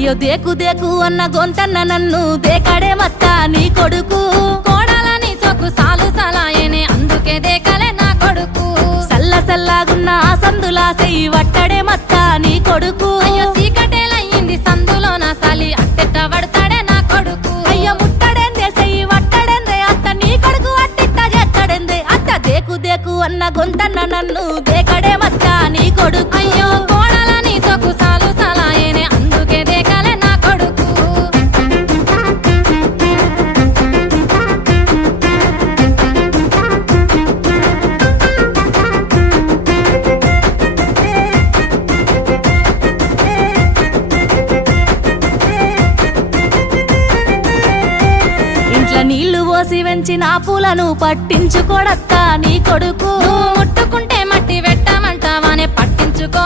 అయ్యో దేకు దేకు అన్న గొంతన్న నన్ను దేకడే మత్త నీ కొడుకు కోడాలని సొక్కు సాలు సలాయనే అందుకే దేకలే నా కొడుకు సల్ల సల్లాగున్న ఆ సందులా సెయ్యి వట్టడే మత్త నీ కొడుకు అయ్యో చీకటేలయ్యింది సందులో నా సలి అట్టెట్ట పడతాడే నా కొడుకు అయ్యో ముట్టడేందే సెయ్యి వట్టడేందే అత్త నీ కొడుకు అట్టిట్ట చేస్తాడేందే అత్త దేకు దేకు అన్న గొంతన్న నన్ను దేకడే మత్త నీ కొడుకు అయ్యో కోడాలని సొక్కు సాలు సలాయనే అందుకే దేకలే నా కొడుకు ఇంట్లో నీళ్లు పోసి వెంచిన పూలను పట్టించుకోడత్తా నీ కొడుకు నువ్వు ముట్టుకుంటే మట్టి పెట్టమంటావానే పట్టించుకో